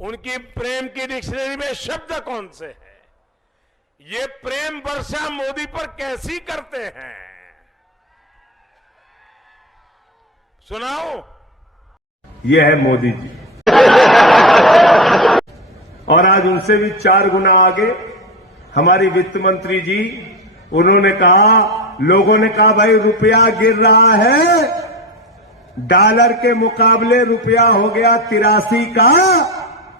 उनकी प्रेम की डिक्शनरी में शब्द कौन से हैं? ये प्रेम वर्षा मोदी पर कैसी करते हैं? सुनाओ। ये है मोदी जी। और आज उनसे भी 4 गुना आगे हमारी वित्त मंत्री जी, उन्होंने कहा, लोगों ने कहा भाई रुपया गिर रहा है, डॉलर के मुकाबले रुपया हो गया 83 का,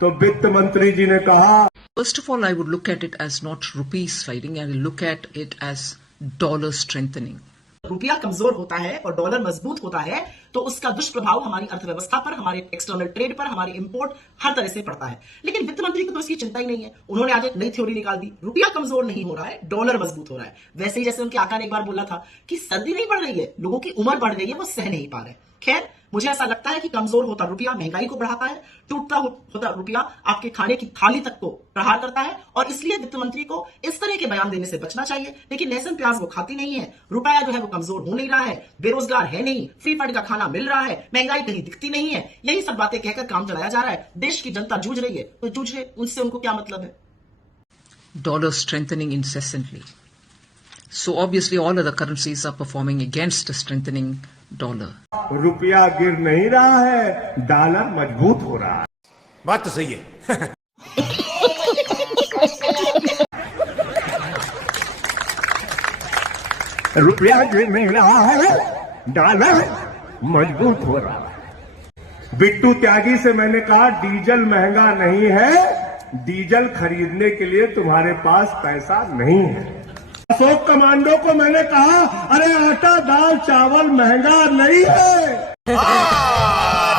तो वित्त मंत्री जी ने कहा, First of all, I would look at it as not rupees sliding, I will look at it as dollar strengthening. रुपया कमजोर होता है और डॉलर मजबूत होता है तो उसका दुष्प्रभाव हमारी अर्थव्यवस्था पर, हमारे एक्सटर्नल ट्रेड पर, हमारे इंपोर्ट हर तरह से पड़ता है। लेकिन वित्त मंत्री को तो इसकी चिंता ही नहीं है। उन्होंने आज एक नई थ्योरी निकाल दी, रुपया कमजोर नहीं हो रहा है, डॉलर मजबूत हो रहा है। वैसे ही जैसे उनके आका ने एक बार बोला था कि सर्दी नहीं बढ़ रही है, लोगों की उम्र बढ़ रही है, वो सह नहीं पा रहे। खैर, मुझे ऐसा लगता है कि कमजोर होता रुपया महंगाई को बढ़ाता है, टूटता होता रुपया आपके खाने की थाली तक को प्रहार करता है, और इसलिए वित्त मंत्री को इस तरह के बयान देने से बचना चाहिए। लेकिन लहसुन प्याज वो खाती नहीं है, रुपया जो है वो कमजोर हो नहीं रहा है, बेरोजगार है नहीं, फ्री फंड का खाना मिल रहा है, महंगाई कहीं दिखती नहीं है, यही सब बातें कहकर काम चलाया जा रहा है। देश की जनता जूझ रही है तो जूझ रहे, उनसे उनको क्या मतलब है? Dollar strengthening incessantly. So obviously all other currencies are performing against a strengthening dollar. रुपया गिर नहीं रहा है, डॉलर मजबूत हो रहा है। बात तो सही है। रुपया गिर नहीं रहा है, डॉलर मजबूत हो रहा है। बिट्टू त्यागी से मैंने कहा, डीजल महंगा नहीं है, डीजल खरीदने के लिए तुम्हारे पास पैसा नहीं है। अशोक कमांडो को मैंने कहा, अरे आटा दाल चावल महंगा नहीं है।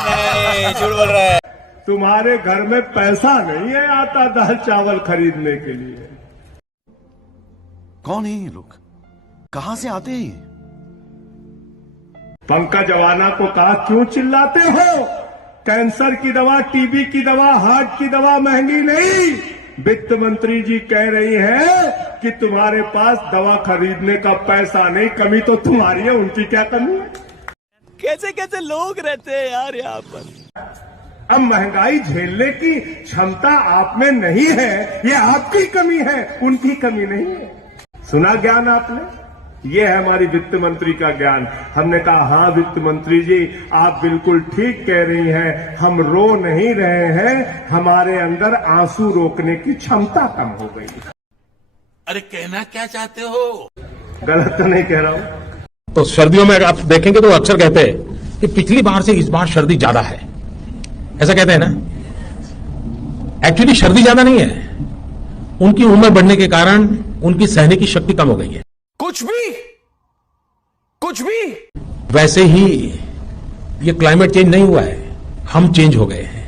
नहीं, झूठ बोल रहा है। तुम्हारे घर में पैसा नहीं है आटा दाल चावल खरीदने के लिए। कौन है ये लोग? कहां से आते हैं? पंकज अवाना को कहा, क्यों चिल्लाते हो? कैंसर की दवा, टीबी की दवा, हार्ट की दवा महंगी नहीं। वित्त मंत्री जी कह रही है कि तुम्हारे पास दवा खरीदने का पैसा नहीं, कमी तो तुम्हारी है, उनकी क्या कमी है? कैसे कैसे लोग रहते हैं यार यहाँ पर। अब महंगाई झेलने की क्षमता आप में नहीं है, ये आपकी कमी है, उनकी कमी नहीं है। सुना ज्ञान आपने? ये है हमारी वित्त मंत्री का ज्ञान। हमने कहा, हाँ वित्त मंत्री जी, आप बिल्कुल ठीक कह रही हैं, हम रो नहीं रहे हैं, हमारे अंदर आंसू रोकने की क्षमता कम हो गई। अरे कहना क्या चाहते हो? गलत तो नहीं कह रहा हूं। तो सर्दियों में आप देखेंगे तो अक्सर कहते हैं कि पिछली बार से इस बार सर्दी ज्यादा है, ऐसा कहते हैं ना। एक्चुअली सर्दी ज्यादा नहीं है, उनकी उम्र बढ़ने के कारण उनकी सहने की शक्ति कम हो गई है। कुछ भी वैसे ही ये क्लाइमेट चेंज नहीं हुआ है, हम चेंज हो गए हैं।